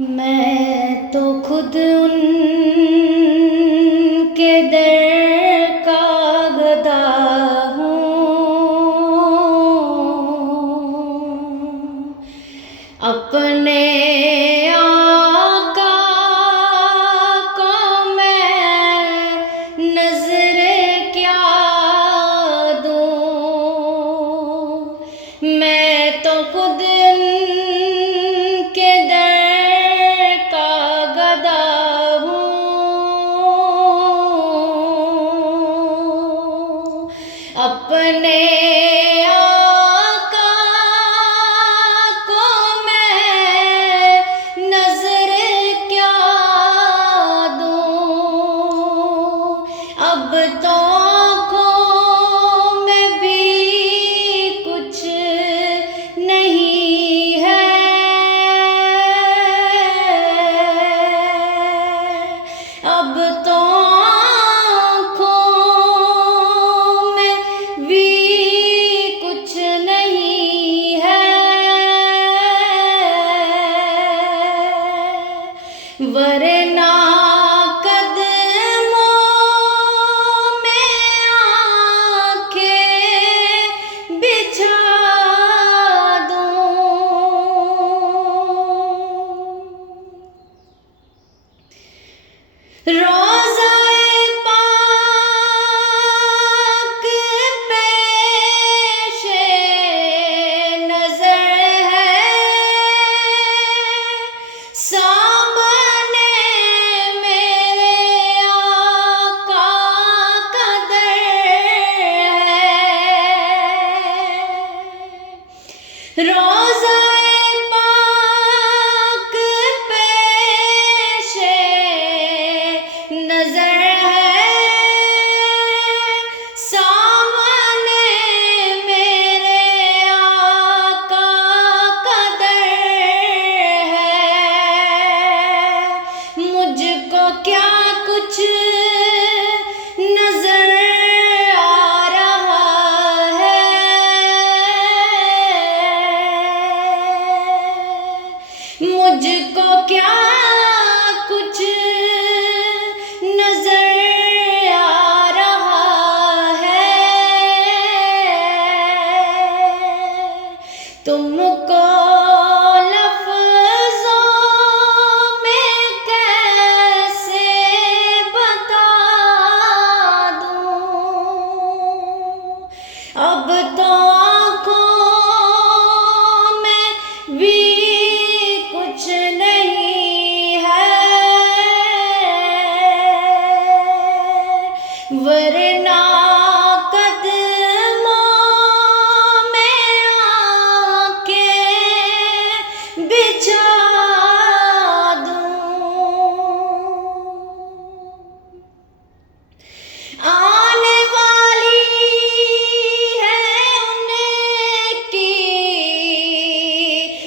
मैं तो खुद उनके दर का गदा हूँ। अपने आका को मैं नजर क्या दूँ। मैं तो खुद उनके दर का गदा हूँ। अपने आका को मैं नजर क्या दूँ। अब तो आँखों में भी कुछ नहीं है। अब तो आँखों में भी कुछ नहीं है। वरना कदमों में आँखें बिछा दूँ। रोज़ाए पाक पेशे नज़र है। सामने मेरे आका का दर है। रोज़ाए पाक पेशे नजर है। सामने मेरे आका का दर है। मुझको क्या कुछ नजर आ रहा है। मुझको क्या कुछ नजर आ रहा है। तुमको लफ्ज़ों में कैसे बता दूँ। अब तो आँखों में भी कुछ नहीं है। वरना कदमों में आँखें बिछा दूँ। आने वाली है उनकी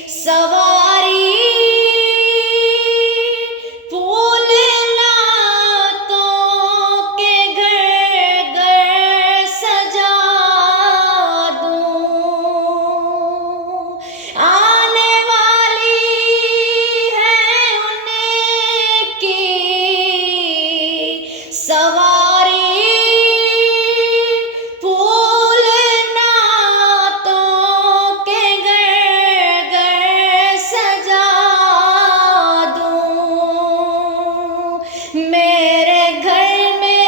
सवारी। फूल नातों के घर घर सजा दूँ। आने वाली है उनकी सवारी। फूल नातों के घर घर सजा दूँ। मेरे घर में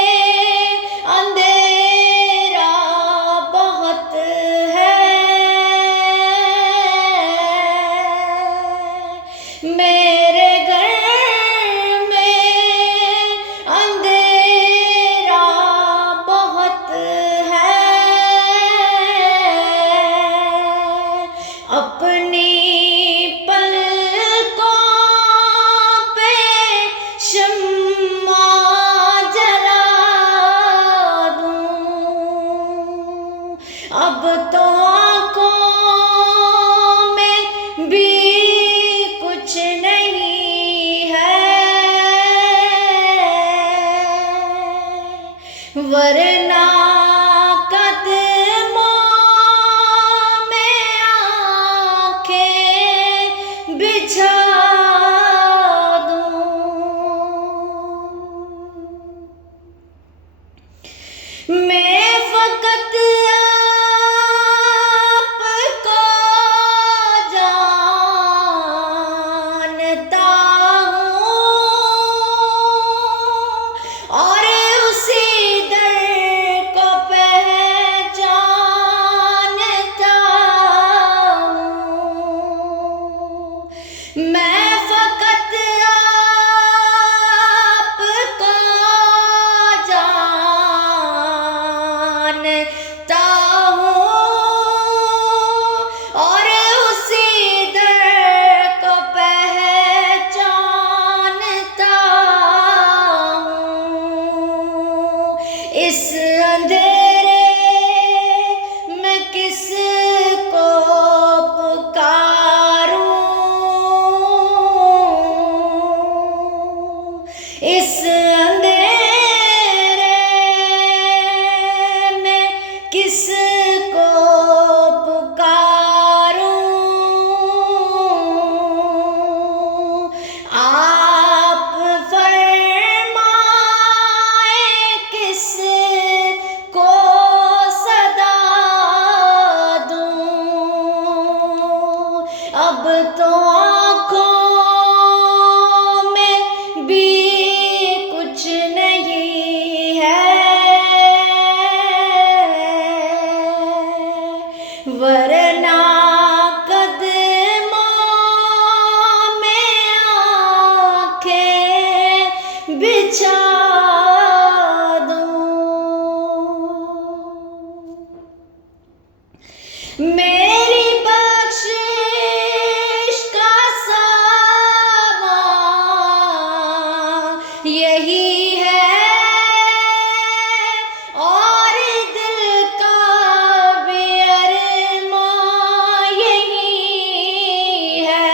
अंधेरा बहुत है। मेरे घर में अंधेरा बहुत है। अपनी पलकों पे शम्मा जला दूँ। अब तो आँखों में भी कुछ नहीं है। वरना कदमों में आँखें बिछा बिछा दूं। मेरी बख्शिश का सामान यही है और दिल का भी अरमान यही है।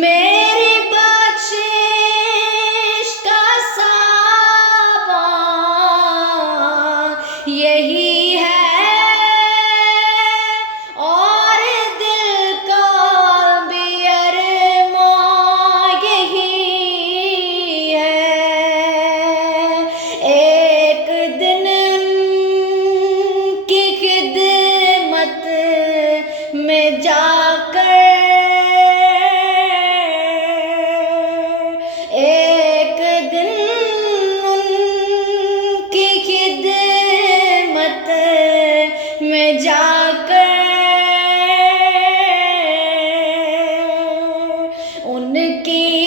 मेरी बख्शिश का सामान यही है और दिल का भी अरमान यही है। एक दिन की खिदमत में जाकर, एक दिन उनकी खिदमत में जाकर उनकी